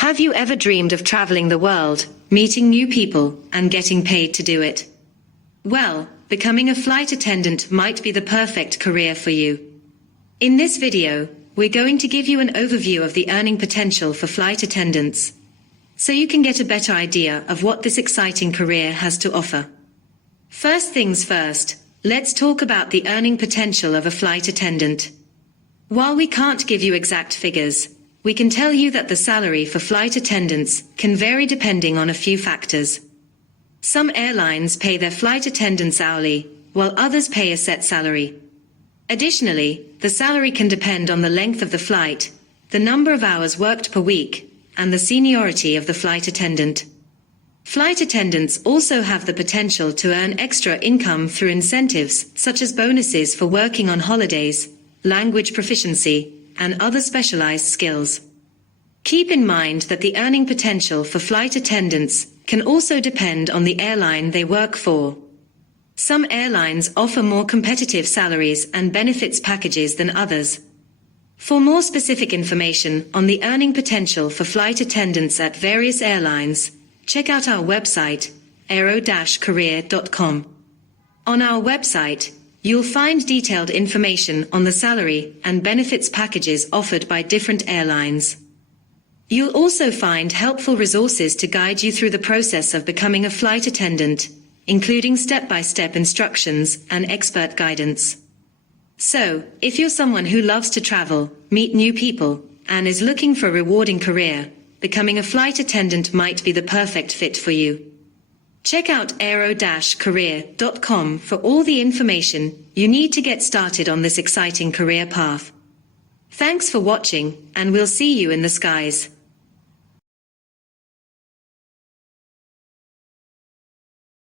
Have you ever dreamed of traveling the world, meeting new people, and getting paid to do it? Well, becoming a flight attendant might be the perfect career for you. In this video, we're going to give you an overview of the earning potential for flight attendants, so you can get a better idea of what this exciting career has to offer. First things first, let's talk about the earning potential of a flight attendant. While we can't give you exact figures, we can tell you that the salary for flight attendants can vary depending on a few factors. Some airlines pay their flight attendants hourly, while others pay a set salary. Additionally, the salary can depend on the length of the flight, the number of hours worked per week, and the seniority of the flight attendant. Flight attendants also have the potential to earn extra income through incentives such as bonuses for working on holidays, language proficiency, and other specialized skills. Keep in mind that the earning potential for flight attendants can also depend on the airline they work for. Some airlines offer more competitive salaries and benefits packages than others. For more specific information on the earning potential for flight attendants at various airlines, check out our website, Aero-Career.com. On our website, you'll find detailed information on the salary and benefits packages offered by different airlines. You'll also find helpful resources to guide you through the process of becoming a flight attendant, including step-by-step instructions and expert guidance. So, if you're someone who loves to travel, meet new people, and is looking for a rewarding career, becoming a flight attendant might be the perfect fit for you. Check out Aero-Career.com for all the information you need to get started on this exciting career path. Thanks for watching, and we'll see you in the skies.